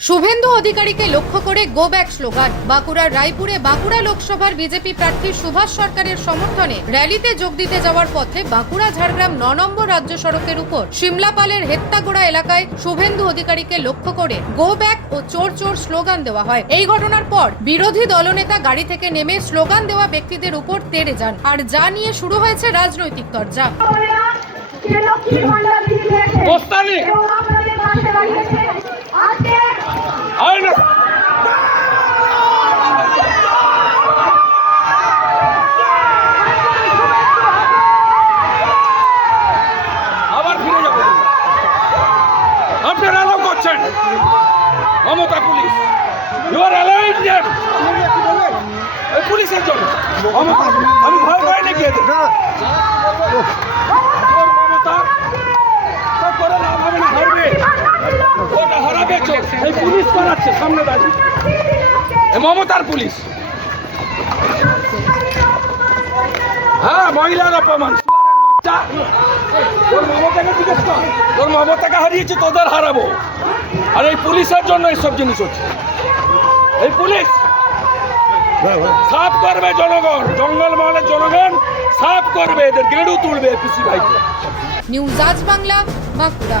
শুভেন্দু অধিকারীকে লক্ষ্য করে গো ব্যাক স্লোগান বাঁকুড়ার রায়পুরে বাঁকুড়া লোকসভার বিজেপি প্রার্থী সুভাষ সরকারের সমর্থনে র্যালিতে যোগ দিতে যাওয়ার পথে বাঁকুড়া, ঝাড়গ্রাম ন নম্বর রাজ্য সড়কের উপর সিমলাপালের হেত্তাগোড়া এলাকায় শুভেন্দু অধিকারীকে লক্ষ্য করে গো ব্যাক ও চোর চোর স্লোগান দেওয়া হয়। এই ঘটনার পর বিরোধী দলনেতা গাড়ি থেকে নেমে স্লোগান দেওয়া ব্যক্তিদের উপর তেড়ে যান। আর যা নিয়ে শুরু হয়েছে রাজনৈতিক তরজা দোস্তানি। হয় না আবার ফিরে যাব আপনারা করছেন। Mamata police. You are allowing them পুলিশের জন্য। মমতা আমি ভয় পাই নাকি এদের মমতা করে লাভ হবে না হারবে ওটা হারাবে এই পুলিশ করাচ্ছে সামনে দাঁড়িয়ে। মমতার পুলিশ। হ্যাঁ মহিলার অপমান। বাচ্চা। মমতাকে তোর মমতাকে হারিয়েছি তোদের হারাবো। আর এই পুলিশের জন্য এইসব জিনিস হচ্ছে। এই পুলিশ সাফ করবে জনগণ জঙ্গল মহলের জনগণ সাফ করবে এদের গেড়ু তুলবে পিসি ভাইকে। নিউজ আজ বাংলা বাঁকুড়া।